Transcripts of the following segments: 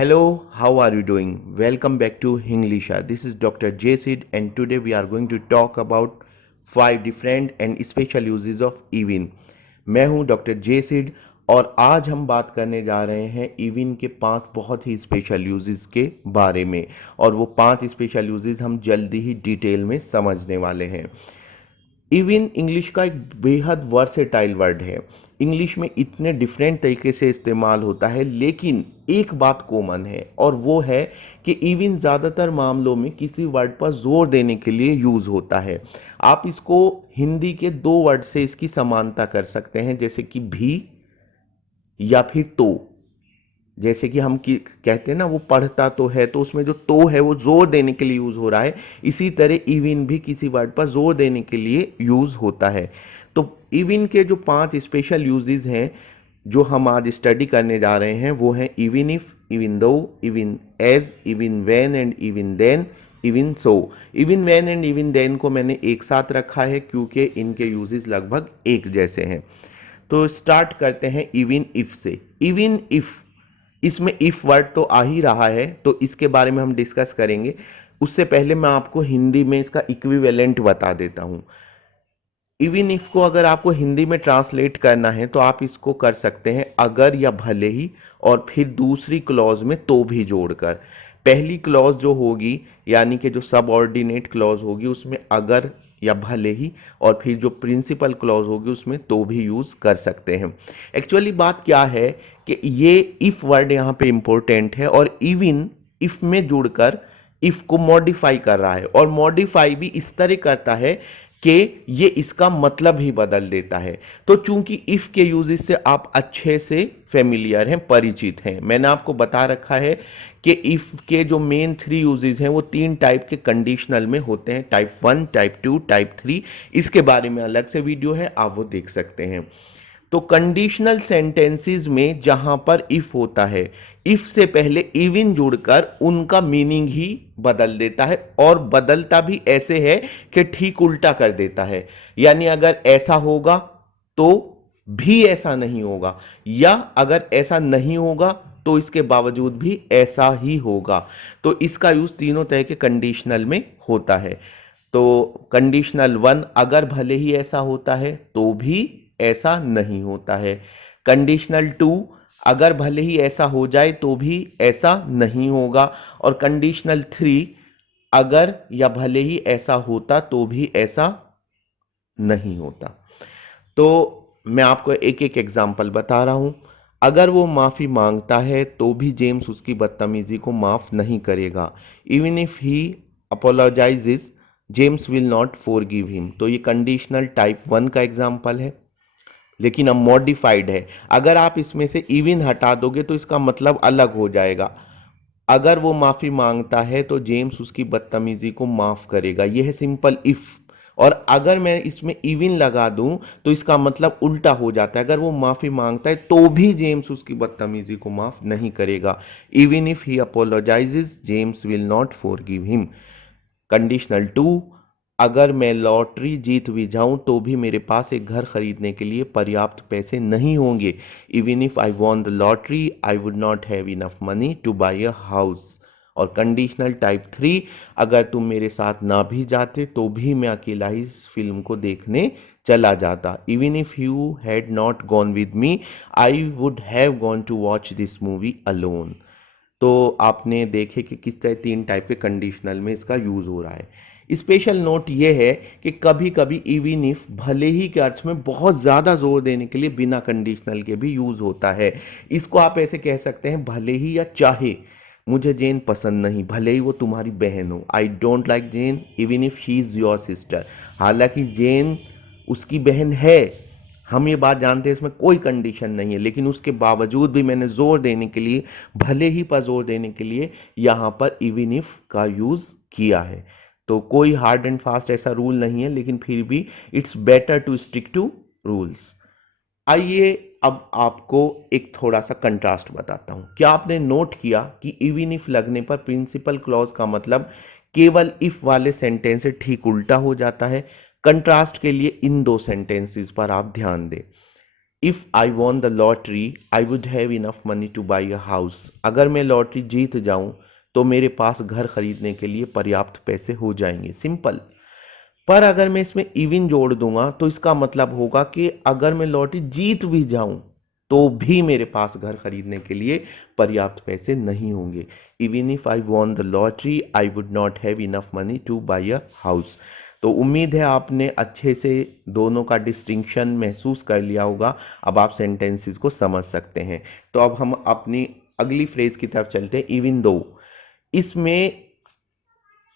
Hello, how are you doing? Welcome back to Englisha. This is Dr. Sid, and today we are going to talk about 5 different and special uses of even. मैं हूं doctor Sid और आज हम बात करने जा रहे हैं इवन के 5 बहुत ही स्पेशल यूजेस के बारे में और वो 5 स्पेशल यूजेस हम जल्दी ही डिटेल में समझने वाले हैं। इवन इंग्लिश का एक बेहद वर्सेटाइल वर्ड है। इंग्लिश में इतने डिफरेंट तरीके से इस्तेमाल होता है, लेकिन एक बात कॉमन है और वो है कि इवन ज़्यादातर मामलों में किसी वर्ड पर जोर देने के लिए यूज़ होता है। आप इसको हिंदी के 2 वर्ड से इसकी समानता कर सकते हैं, जैसे कि भी या फिर तो। जैसे कि हम कहते हैं ना, वो पढ़ता तो है, तो उसमें जो तो है वो जोर देने के लिए यूज हो रहा है। इसी तरह इवन भी किसी वर्ड पर जोर देने के लिए यूज होता है। तो इवन के जो 5 स्पेशल यूजेस हैं जो हम आज स्टडी करने जा रहे हैं वो हैं even if, even though, even as, even when and even then, even so. Even when and even then को मैंने एक साथ रखा है क्योंकि इनके यूजेस लगभग एक जैसे हैं। तो स्टार्ट करते हैं इवन इफ से। इवन इफ, इसमें इफ वर्ड तो आ ही रहा है, तो इसके बारे में हम डिस्कस करेंगे। उससे पहले मैं आपको हिंदी में इसका इक्विवेलेंट बता देता हूं। इवन इफ को अगर आपको हिंदी में ट्रांसलेट करना है तो आप इसको कर सकते हैं अगर या भले ही, और फिर दूसरी क्लॉज में तो भी जोड़कर। पहली क्लॉज जो होगी यानी कि जो सबऑर्डिनेट क्लॉज होगी उसमें अगर या भले ही, और फिर जो प्रिंसिपल क्लॉज होगी उसमें तो भी यूज कर सकते हैं। एक्चुअली बात क्या है कि ये इफ वर्ड यहाँ पे इंपॉर्टेंट है और इवन इफ में जुड़कर इफ को मॉडिफाई कर रहा है, और मॉडिफाई भी इस तरह करता है कि ये इसका मतलब ही बदल देता है। तो चूंकि इफ के यूजेस से आप अच्छे से फेमिलियर हैं, परिचित हैं, मैंने आपको बता रखा है कि इफ के जो मेन 3 यूजेस हैं वो 3 टाइप के कंडीशनल में होते हैं, टाइप 1, टाइप 2, टाइप 3। इसके बारे में अलग से वीडियो है, आप वो देख सकते हैं। तो कंडीशनल सेंटेंसेस में जहां पर इफ होता है, इफ से पहले इवन जुड़कर उनका मीनिंग ही बदल देता है, और बदलता भी ऐसे है कि ठीक उल्टा कर देता है। यानी अगर ऐसा होगा तो भी ऐसा नहीं होगा, या अगर ऐसा नहीं होगा तो इसके बावजूद भी ऐसा ही होगा। तो इसका यूज तीनों तरह के कंडीशनल में होता है। तो कंडीशनल 1, अगर भले ही ऐसा होता है तो भी ऐसा नहीं होता है। कंडीशनल 2, अगर भले ही ऐसा हो जाए तो भी ऐसा नहीं होगा। और कंडीशनल 3, अगर या भले ही ऐसा होता तो भी ऐसा नहीं होता। तो मैं आपको एक एक एग्जाम्पल बता रहा हूं। अगर वो माफ़ी मांगता है तो भी जेम्स उसकी बदतमीजी को माफ़ नहीं करेगा। Even if he apologises James will not forgive him. तो ये कंडीशनल टाइप 1 का एग्जाम्पल है, लेकिन अब मॉडिफाइड है। अगर आप इसमें से इवन हटा दोगे तो इसका मतलब अलग हो जाएगा। अगर वो माफ़ी मांगता है तो जेम्स उसकी बदतमीजी को माफ़ करेगा, यह है सिंपल इफ। और अगर मैं इसमें इवन लगा दूं तो इसका मतलब उल्टा हो जाता है। अगर वो माफ़ी मांगता है तो भी जेम्स उसकी बदतमीजी को माफ़ नहीं करेगा। Even if he apologises James will not forgive him. Conditional 2, अगर मैं लॉटरी जीत भी जाऊं तो भी मेरे पास एक घर खरीदने के लिए पर्याप्त पैसे नहीं होंगे। Even if I won the lottery I would not have enough money two by a house. और कंडीशनल टाइप 3, अगर तुम मेरे साथ ना भी जाते तो भी मैं अकेला ही इस फिल्म को देखने चला जाता। Even if you had not gone with me I would have gone to watch this movie alone. तो आपने देखे कि किस तरह 3 टाइप के कंडीशनल में इसका यूज हो रहा है। स्पेशल नोट ये है कि कभी कभी इवन इफ भले ही के अर्थ में बहुत ज़्यादा जोर देने के लिए बिना कंडीशनल के भी यूज़ होता है। इसको आप ऐसे कह सकते हैं, भले ही या चाहे मुझे जेन पसंद नहीं, भले ही वो तुम्हारी बहन हो। I don't like Jane even if she is your sister. हालांकि जेन उसकी बहन है, हम ये बात जानते हैं, इसमें कोई कंडीशन नहीं है, लेकिन उसके बावजूद भी मैंने जोर देने के लिए, भले ही पर जोर देने के लिए यहाँ पर इवन इफ का यूज़ किया है। तो कोई हार्ड एंड फास्ट ऐसा रूल नहीं है, लेकिन फिर भी it's better to stick to rules. आइए अब आपको एक थोड़ा सा कंट्रास्ट बताता हूं। क्या आपने नोट किया कि इवन इफ लगने पर प्रिंसिपल क्लॉज का मतलब केवल इफ वाले सेंटेंस से ठीक उल्टा हो जाता है? कंट्रास्ट के लिए इन 2 सेंटेंसेस पर आप ध्यान दें। If I won the lottery I would have enough money two by a house. अगर मैं लॉटरी जीत जाऊं तो मेरे पास घर खरीदने के लिए पर्याप्त पैसे हो जाएंगे। सिंपल। पर अगर मैं इसमें इविन जोड़ दूंगा तो इसका मतलब होगा कि अगर मैं लॉटरी जीत भी जाऊं तो भी मेरे पास घर खरीदने के लिए पर्याप्त पैसे नहीं होंगे। Even if I won the lottery I would not have enough money two by a house. तो उम्मीद है आपने अच्छे से दोनों का डिस्टिंक्शन महसूस कर लिया होगा। अब आप सेंटेंसेस को समझ सकते हैं। तो अब हम अपनी अगली फ्रेज की तरफ चलते हैं। इवन दो, इसमें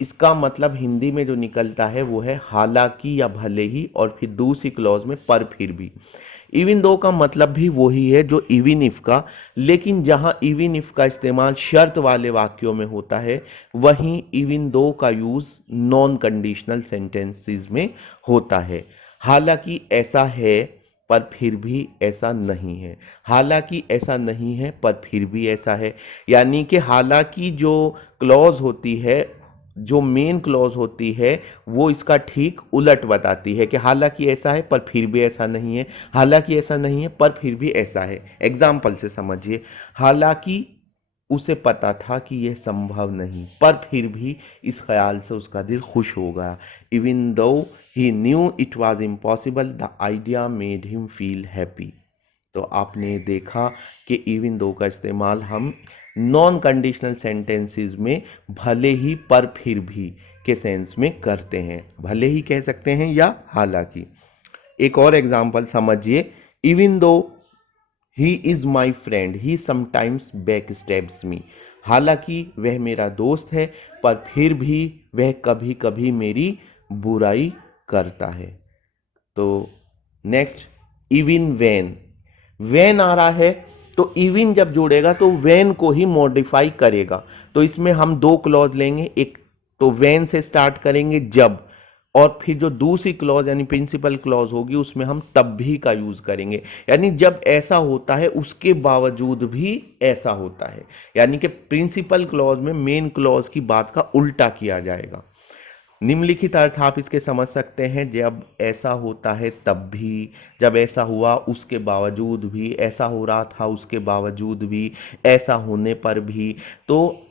इसका मतलब हिंदी में जो निकलता है वो है हालांकि या भले ही, और फिर दूसरी क्लॉज में पर फिर भी। इवन दो का मतलब भी वही है जो इवन इफ का, लेकिन जहां इवन इफ का इस्तेमाल शर्त वाले वाक्यों में होता है वहीं इवन दो का यूज नॉन कंडीशनल सेंटेंसेस में होता है। हालांकि ऐसा है पर फिर भी ऐसा नहीं है। हालांकि ऐसा नहीं है पर फिर भी ऐसा है। यानी कि हालांकि जो क्लॉज होती है, जो मेन क्लॉज होती है, वो इसका ठीक उलट बताती है कि हालांकि ऐसा है पर फिर भी ऐसा नहीं है। हालांकि ऐसा नहीं है पर फिर भी ऐसा है। एग्जाम्पल से समझिए। हालांकि उसे पता था कि यह संभव नहीं, पर फिर भी इस ख्याल से उसका दिल खुश हो गया। Even though he knew it was impossible the idea made him feel happy. तो आपने देखा कि इवन दो का इस्तेमाल हम नॉन कंडीशनल सेंटेंसेस में भले ही पर फिर भी के सेंस में करते हैं। भले ही कह सकते हैं या हालांकि। एक और एग्जांपल समझिए। Even though he is my friend he sometimes back steps me. हालांकि वह मेरा दोस्त है पर फिर भी वह कभी कभी मेरी बुराई करता है। तो नेक्स्ट, इवन वेन। वेन आ रहा है तो इवन जब जोड़ेगा तो वेन को ही मॉडिफाई करेगा। तो इसमें हम दो क्लॉज लेंगे। एक तो वेन से स्टार्ट करेंगे जब, और फिर जो दूसरी क्लॉज यानी प्रिंसिपल क्लॉज होगी उसमें हम तब भी का यूज करेंगे। यानी जब ऐसा होता है उसके बावजूद भी ऐसा होता है। यानी कि प्रिंसिपल क्लॉज में मेन क्लॉज की बात का उल्टा किया जाएगा। निम्नलिखित अर्थ आप इसके समझ सकते हैं। जब ऐसा होता है तब भी, जब ऐसा हुआ उसके बावजूद भी, ऐसा हो रहा था उसके बावजूद भी, ऐसा होने पर भी। तो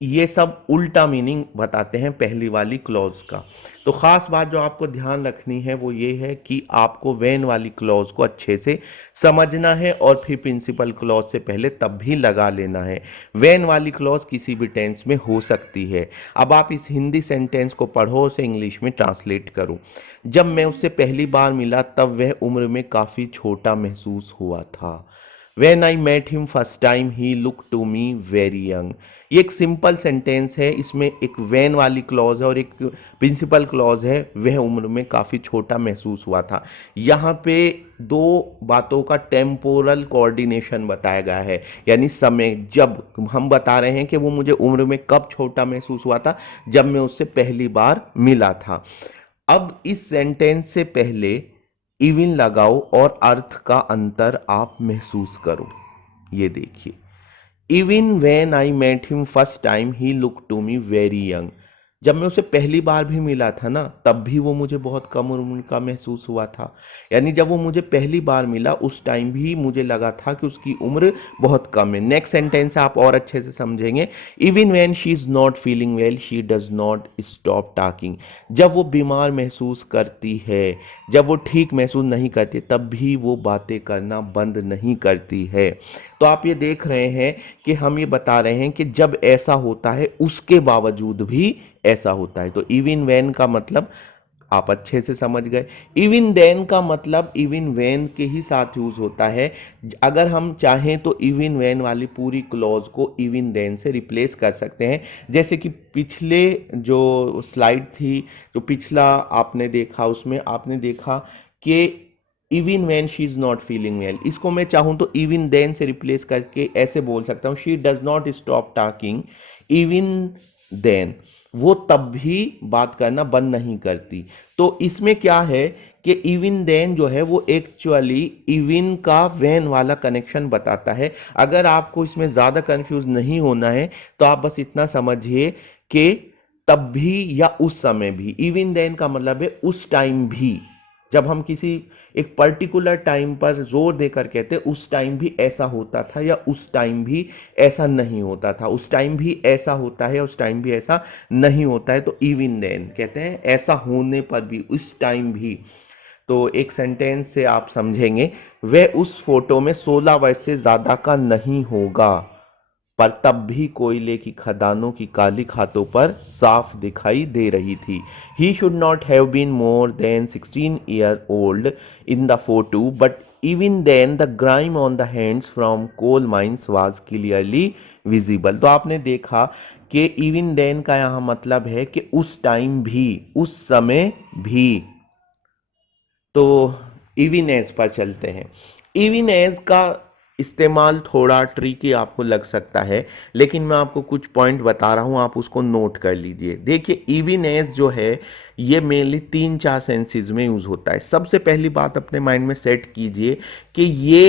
ये सब उल्टा मीनिंग बताते हैं पहली वाली क्लॉज का। तो खास बात जो आपको ध्यान रखनी है वो ये है कि आपको वेन वाली क्लॉज को अच्छे से समझना है और फिर प्रिंसिपल क्लॉज से पहले तब भी लगा लेना है। वेन वाली क्लॉज किसी भी टेंस में हो सकती है। अब आप इस हिंदी सेंटेंस को पढ़ो, उसे इंग्लिश में ट्रांसलेट करो। जब मैं उससे पहली बार मिला तब वह उम्र में काफ़ी छोटा महसूस हुआ था। When I met him first time, he looked to me very young। ये एक सिंपल सेंटेंस है। इसमें एक वेन वाली क्लॉज है और एक प्रिंसिपल क्लॉज है। वह उम्र में काफ़ी छोटा महसूस हुआ था। यहाँ पे दो बातों का टेम्पोरल कोऑर्डिनेशन बताया गया है, यानी समय। जब हम बता रहे हैं कि वो मुझे उम्र में कब छोटा महसूस हुआ था, जब मैं उससे पहली बार मिला था। अब इस सेंटेंस से पहले इवन लगाओ और अर्थ का अंतर आप महसूस करो। ये देखिए, even when I met him first time he look to me very young. जब मैं उसे पहली बार भी मिला था ना तब भी वो मुझे बहुत कम उम्र का महसूस हुआ था। यानी जब वो मुझे पहली बार मिला उस टाइम भी मुझे लगा था कि उसकी उम्र बहुत कम है। नेक्स्ट सेंटेंस आप और अच्छे से समझेंगे। Even when she is not feeling well she does not stop talking. जब वो बीमार महसूस करती है, जब वो ठीक महसूस नहीं करती, तब भी वो बातें करना बंद नहीं करती है। तो आप ये देख रहे हैं कि हम ये बता रहे हैं कि जब ऐसा होता है उसके बावजूद भी ऐसा होता है। तो इवन वेन का मतलब आप अच्छे से समझ गए। इवन देन का मतलब इवन वेन के ही साथ यूज होता है। अगर हम चाहें तो इवन वेन वाली पूरी क्लॉज को इवन देन से रिप्लेस कर सकते हैं। जैसे कि पिछले जो स्लाइड थी, जो पिछला आपने देखा, उसमें आपने देखा कि even when she is not feeling well, इसको मैं चाहूं तो इवन देन से रिप्लेस करके ऐसे बोल सकता हूं, she does not stop talking even then. वो तब भी बात करना बंद नहीं करती। तो इसमें क्या है कि इवन देन जो है वो एक्चुअली इवन का वेन वाला कनेक्शन बताता है। अगर आपको इसमें ज़्यादा कंफ्यूज नहीं होना है तो आप बस इतना समझिए कि तब भी या उस समय भी। इवन देन का मतलब है उस टाइम भी, जब हम किसी एक पर्टिकुलर टाइम पर जोर देकर कहते उस टाइम भी ऐसा होता था या उस टाइम भी ऐसा नहीं होता था, उस टाइम भी ऐसा होता है, उस टाइम भी ऐसा नहीं होता है, तो इवन देन कहते हैं ऐसा होने पर भी, उस टाइम भी। तो एक सेंटेंस से आप समझेंगे, वह उस फोटो में 16 वर्ष से ज्यादा का नहीं होगा, पर तब भी कोयले की खदानों की काली खातों पर साफ दिखाई दे रही थी। He should not have been more than 16 year old in the photo, but even then the grime on the hands from coal mines was clearly visible. तो आपने देखा कि इवन देन का यहाँ मतलब है कि उस टाइम भी, उस समय भी। तो इवन एज पर चलते हैं। इवन एज का इस्तेमाल थोड़ा ट्रिकी आपको लग सकता है, लेकिन मैं आपको कुछ पॉइंट बता रहा हूं, आप उसको नोट कर लीजिए। देखिए, इवन एज जो है ये मेनली 3-4 सेंसेस में यूज होता है। सबसे पहली बात अपने माइंड में सेट कीजिए कि ये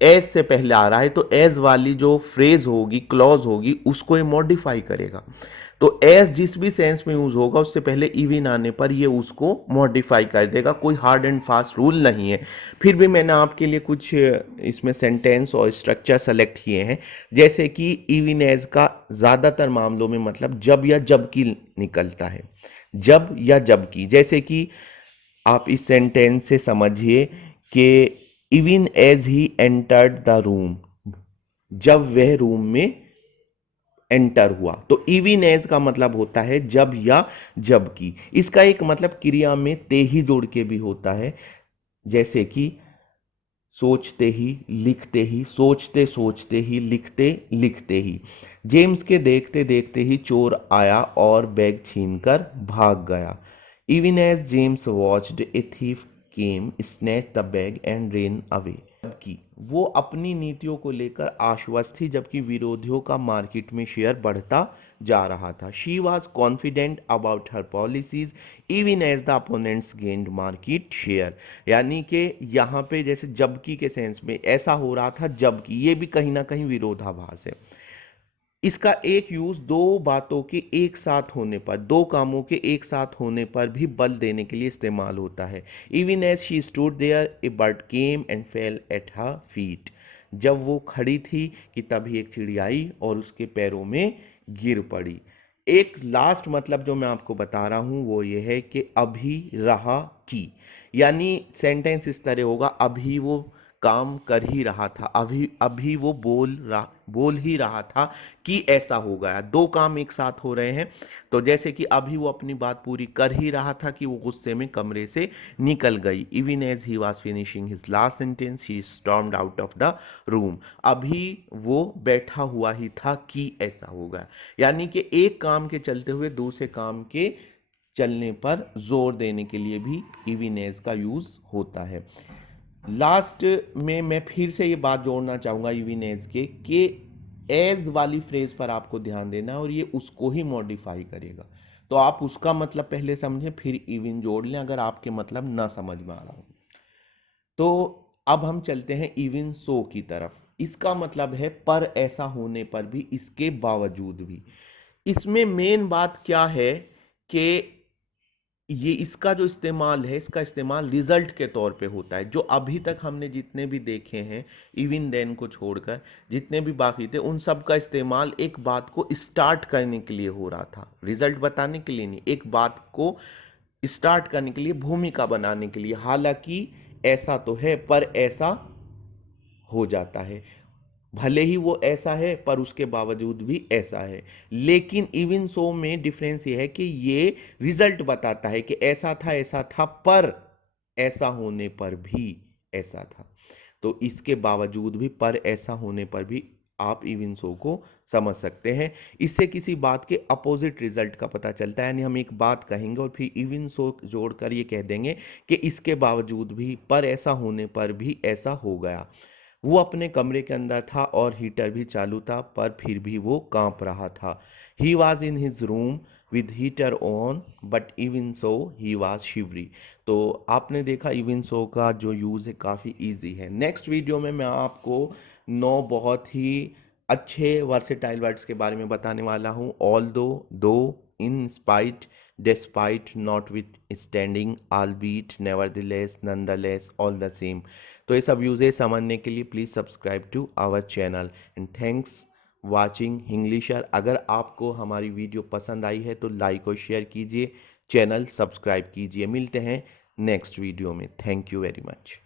एज से पहले आ रहा है, तो एज वाली जो फ्रेज होगी, क्लॉज होगी, उसको ये मॉडिफाई करेगा। तो एज जिस भी सेंस में यूज होगा, उससे पहले इवन आने पर ये उसको मॉडिफाई कर देगा। कोई हार्ड एंड फास्ट रूल नहीं है। फिर भी मैंने आपके लिए कुछ इसमें सेंटेंस और स्ट्रक्चर सेलेक्ट किए हैं। जैसे कि इवन एज का ज़्यादातर मामलों में मतलब जब या जबकि निकलता है, जब या जबकि। जैसे कि आप इस सेंटेंस से समझिए कि even as he entered the room, जब वह रूम में एंटर हुआ। तो इवन एज का मतलब होता है जब या जबकि। इसका एक मतलब क्रिया में ते ही जोड़ के भी होता है, जैसे कि सोचते ही, लिखते ही, सोचते सोचते ही, लिखते लिखते ही। जेम्स के देखते देखते ही चोर आया और बैग छीनकर भाग गया। Even as James watched a thief came, snatch the bag and ran away. जबकि वो अपनी नीतियों को लेकर आश्वस्त थी, जबकि विरोधियों का मार्केट में शेयर बढ़ता जा रहा था। She was confident about her policies even as the opponents gained market share. यानी कि यहाँ पे जैसे जबकि के सेंस में ऐसा हो रहा था, जबकि ये भी कहीं ना कहीं विरोधाभास है। इसका एक यूज दो बातों के एक साथ होने पर, दो कामों के एक साथ होने पर भी बल देने के लिए इस्तेमाल होता है। Even as she stood there a bird came and fell at her feet. जब वो खड़ी थी कि तभी एक चिड़िया आई और उसके पैरों में गिर पड़ी। एक लास्ट मतलब जो मैं आपको बता रहा हूं वो ये है कि अभी रहा कि, यानी सेंटेंस इस तरह होगा, अभी वो काम कर ही रहा था, अभी अभी वो बोल ही रहा था कि ऐसा हो गया। दो काम एक साथ हो रहे हैं। तो जैसे कि अभी वो अपनी बात पूरी कर ही रहा था कि वो गुस्से में कमरे से निकल गई। Even as he was finishing his last sentence he stormed out of the room. अभी वो बैठा हुआ ही था कि ऐसा हो गया। यानी कि एक काम के चलते हुए दूसरे काम के चलने पर जोर देने के लिए भी इवन एज का यूज होता है। लास्ट में मैं फिर से ये बात जोड़ना चाहूंगा इवन एज के, कि एज वाली फ्रेज पर आपको ध्यान देना और ये उसको ही मॉडिफाई करेगा। तो आप उसका मतलब पहले समझें, फिर इवन जोड़ लें अगर आपके मतलब ना समझ में आ रहा हो। तो अब हम चलते हैं इवन सो की तरफ। इसका मतलब है पर ऐसा होने पर भी, इसके बावजूद भी। इसमें मेन बात क्या है कि ये इसका जो इस्तेमाल है, इसका इस्तेमाल रिजल्ट के तौर पे होता है। जो अभी तक हमने जितने भी देखे हैं, इवन देन को छोड़कर जितने भी बाकी थे, उन सब का इस्तेमाल एक बात को स्टार्ट करने के लिए हो रहा था, रिजल्ट बताने के लिए नहीं, एक बात को स्टार्ट करने के लिए, भूमिका बनाने के लिए। हालांकि ऐसा तो है, पर ऐसा हो जाता है। भले ही वो ऐसा है पर उसके बावजूद भी ऐसा है। लेकिन इवन सो में डिफरेंस ये है कि ये रिजल्ट बताता है कि ऐसा था पर ऐसा होने पर भी ऐसा था। तो इसके बावजूद भी, पर ऐसा होने पर भी, आप इवन सो को समझ सकते हैं। इससे किसी बात के अपोजिट रिजल्ट का पता चलता है। यानी हम एक बात कहेंगे और फिर इवन सो जोड़कर ये कह देंगे कि इसके बावजूद भी, पर ऐसा होने पर भी ऐसा हो गया। वो अपने कमरे के अंदर था और हीटर भी चालू था, पर फिर भी वो कांप रहा था। He was in his room with heater on, but even so he was Shivri. तो आपने देखा इवन सो का जो यूज़ है काफ़ी ईजी है। नेक्स्ट वीडियो में मैं आपको 9 बहुत ही अच्छे वर्सेटाइल वर्ड्स के बारे में बताने वाला हूँ। ऑल दो, in spite, despite, not with standing, albeit, nevertheless, nonetheless, all the same। तो ये सब यूजेस समझने के लिए please subscribe to our channel and thanks watching Englisher. अगर आपको हमारी वीडियो पसंद आई है तो लाइक और शेयर कीजिए, चैनल सब्सक्राइब कीजिए। मिलते हैं नेक्स्ट वीडियो में। Thank you very much.